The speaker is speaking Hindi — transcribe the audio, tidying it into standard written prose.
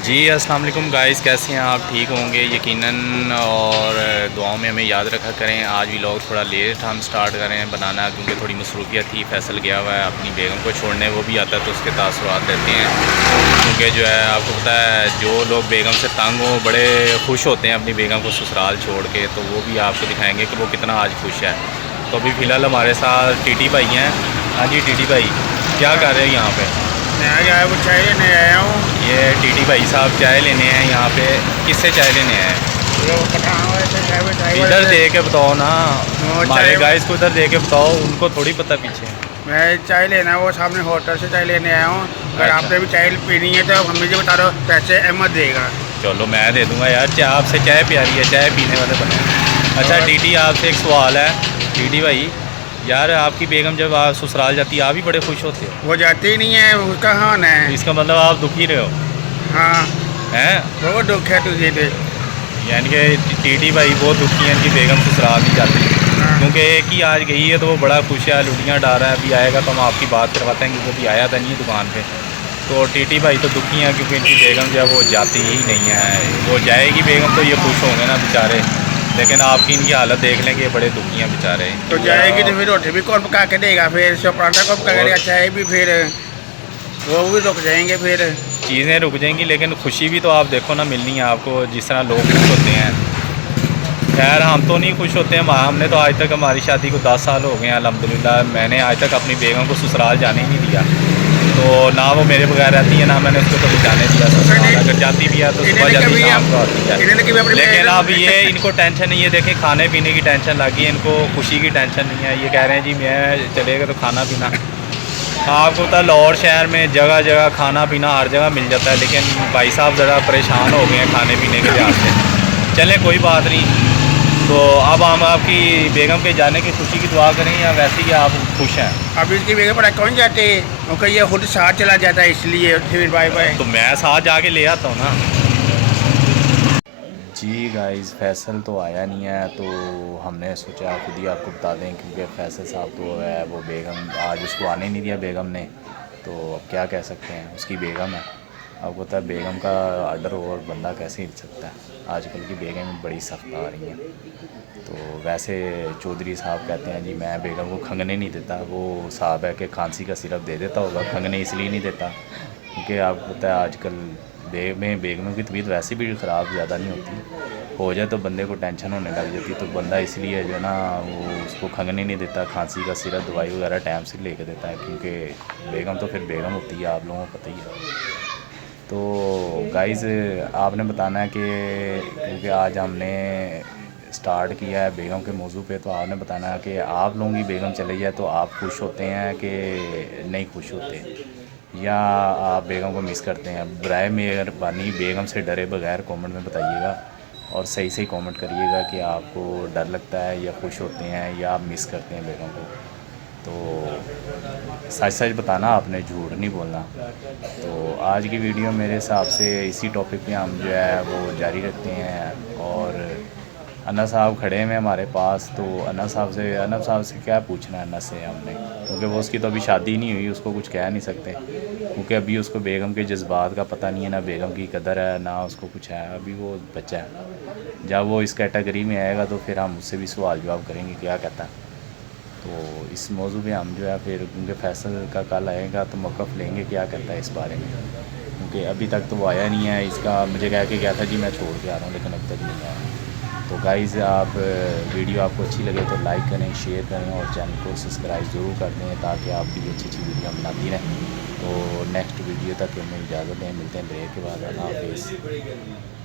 जी अस्सलाम वालेकुम गाइस, कैसे हैं आप? ठीक होंगे यकीनन, और दुआओं में हमें याद रखा करें। आज भी लोग थोड़ा लेट हम स्टार्ट करें बनाना, क्योंकि थोड़ी मसरूफियत थी। फैसल गया हुआ है अपनी बेगम को छोड़ने, वो भी आता है तो उसके तासुरात रहते हैं। क्योंकि जो है आपको पता है, जो लोग बेगम से तंग हो बड़े खुश होते हैं अपनी बेगम को ससुराल छोड़ के, तो वो भी आपको दिखाएँगे कि वो कितना आज खुश है। तो अभी फ़िलहाल हमारे साथ टीटी भाई हैं। हाँ जी टीटी भाई, क्या कर रहे हैं यहाँ पर? मैं क्या है वो चाय लेने आया हूँ। ये टीटी भाई साहब चाय लेने हैं यहाँ पे। किससे चाय लेने आए हैं? ये वो पठान वाले से चाय वाले इधर से दे के बताओ ना, वो हमारे चाय गाइस को इधर दे के बताओ, उनको थोड़ी पता पीछे। मैं चाय लेना है, वो सामने होटल से चाय लेने आया हूँ। अगर अच्छा आपने भी चाय पीनी है तो हमें जो बता दो, पैसे अहमद देगा। चलो मैं दे दूंगा यार, चाय आपसे चाय प्यारी है, चाय पीने वाले बने। अच्छा और टीटी आपसे एक सवाल है। टीटी भाई, यार आपकी बेगम जब आप ससुराल जाती है आप भी बड़े खुश होते हो, वो जाती ही नहीं है, उसका हान है। तो इसका मतलब आप दुखी रहे हो हाँ, हैं? वो दुख है तुझे थे। यानी कि टीटी भाई बहुत दुखी हैं, इनकी बेगम ससुराल नहीं जाती, हाँ, क्योंकि एक ही आज गई है तो वो बड़ा खुश है, लुटियाँ डाल रहा है। अभी आएगा तो हम आपकी बात करवाते हैं, क्योंकि अभी आया था नहीं है दुकान पे। तो टीटी भाई तो दुखी हैं, क्योंकि इनकी बेगम जो है वो जाती ही नहीं है। वो जाएगी बेगम तो ये खुश होंगे ना बेचारे, लेकिन आपकी इनकी हालत देख लें कि ये बड़े दुखी हैं बेचारे। तो जाएगी तो फिर रोटी भी कौन पका के देगा, फिर सब पराठा कौन पका के और देगा, चाय भी फिर वो भी रुक जाएंगे फिर। चीज़ें रुक जाएंगी, लेकिन खुशी भी तो आप देखो ना मिलनी है आपको, जिस तरह लोग खुश होते हैं। खैर हम तो नहीं खुश होते हैं, हमने तो आज तक, हमारी शादी को 10 साल हो गए हैं अल्हम्दुलिल्लाह, मैंने आज तक अपनी बेगम को ससुराल जाने ही नहीं दिया। तो ना वो मेरे बगैर रहती है, ना मैंने उसको कभी जाने दिया ससुराल। अगर जाती भी है तो सुबह इन्होंने जाती, कभी शाम को आती है। इन्होंने कभी अपने लेकिन अब ये इनको टेंशन नहीं है, देखें खाने पीने की टेंशन लगी है इनको, खुशी की टेंशन नहीं है। ये कह रहे हैं जी मैं चलेगा तो खाना पीना। आपको पता लाहौर शहर में जगह जगह खाना पीना हर जगह मिल जाता है, लेकिन भाई साहब ज़रा परेशान हो गए हैं खाने पीने के लिहाज से। चलें कोई बात नहीं। तो अब हम आपकी बेगम के जाने की खुशी की दुआ करें, या वैसे ही आप खुश हैं? अब इसकी बेगम पढ़ा कौन जाते, क्योंकि ये खुद साथ चला जाता है, इसलिए फिर बाय बाय। तो मैं साथ जाके ले आता हूँ ना। जी गाइस, फैसल तो आया नहीं है, तो हमने सोचा खुद ही आपको बता दें, क्योंकि फैसल साहब तो है वो बेगम आज उसको आने नहीं दिया बेगम ने। तो अब क्या कह सकते हैं, उसकी बेगम है। आपको पता है बेगम का आर्डर और बंदा कैसे हिल सकता है। आजकल की बेगम बड़ी सख्त आ रही हैं। तो वैसे चौधरी साहब कहते हैं जी मैं बेगम को खंगने नहीं देता। वो साहब है कि खांसी का सिरप दे देता होगा, खंगने इसलिए नहीं देता क्योंकि आपको पता है आजकल बेगमों की तबीयत वैसे भी ख़राब ज़्यादा नहीं होती, हो जाए तो बंदे को टेंशन होने लग जाती। तो बंदा इसलिए जो है ना वो उसको खंगने नहीं देता, खांसी का सिरप दवाई वगैरह टाइम से लेके देता है, क्योंकि बेगम तो फिर बेगम होती है, आप लोगों को पता ही है। तो गाइज़ आपने बताना है कि क्योंकि आज हमने स्टार्ट किया है बेगम के मौजू पे, तो आपने बताना है कि आप लोगों की बेगम चली जाए तो आप खुश होते हैं कि नहीं खुश होते, या आप बेगम को मिस करते हैं। बराए मेहरबानी बेगम से डरे बगैर कमेंट में बताइएगा, और सही सही कमेंट करिएगा कि आपको डर लगता है या खुश होते हैं या आप मिस करते हैं बेगम को। तो सच सच बताना, आपने झूठ नहीं बोलना। तो आज की वीडियो मेरे हिसाब से इसी टॉपिक पे हम जो है वो जारी रखते हैं। और अन्ना साहब खड़े हैं हमारे पास, तो अन्ना साहब से क्या पूछना है अन्ना से हमने, क्योंकि वो उसकी तो अभी शादी नहीं हुई, उसको कुछ कह नहीं सकते, क्योंकि अभी उसको बेगम के जज्बात का पता नहीं है, ना बेगम की कदर है, ना उसको कुछ है, अभी वो बच्चा है। जब वो इस कैटेगरी में आएगा तो फिर हम उससे भी सवाल जवाब करेंगे क्या कहता है। तो इस मौजू पे हम जो है फिर, क्योंकि फैसल का कल आएगा तो मौक़िफ़ लेंगे क्या कहता है इस बारे में, क्योंकि अभी तक तो वो आया नहीं है। इसका मुझे कह के गया था जी मैं छोड़ के आ रहा हूँ, लेकिन अभी तक नहीं आया। तो गाइज़ आप वीडियो आपको अच्छी लगे तो लाइक करें, शेयर करें, और चैनल को सब्सक्राइब ज़रूर कर दें, ताकि आपकी अच्छी अच्छी वीडियो हम बनाती रहें। तो नेक्स्ट वीडियो तक हमें इजाज़त दें, मिलते हैं ब्रेक के बाद। अल्लाह हाफ़िज़।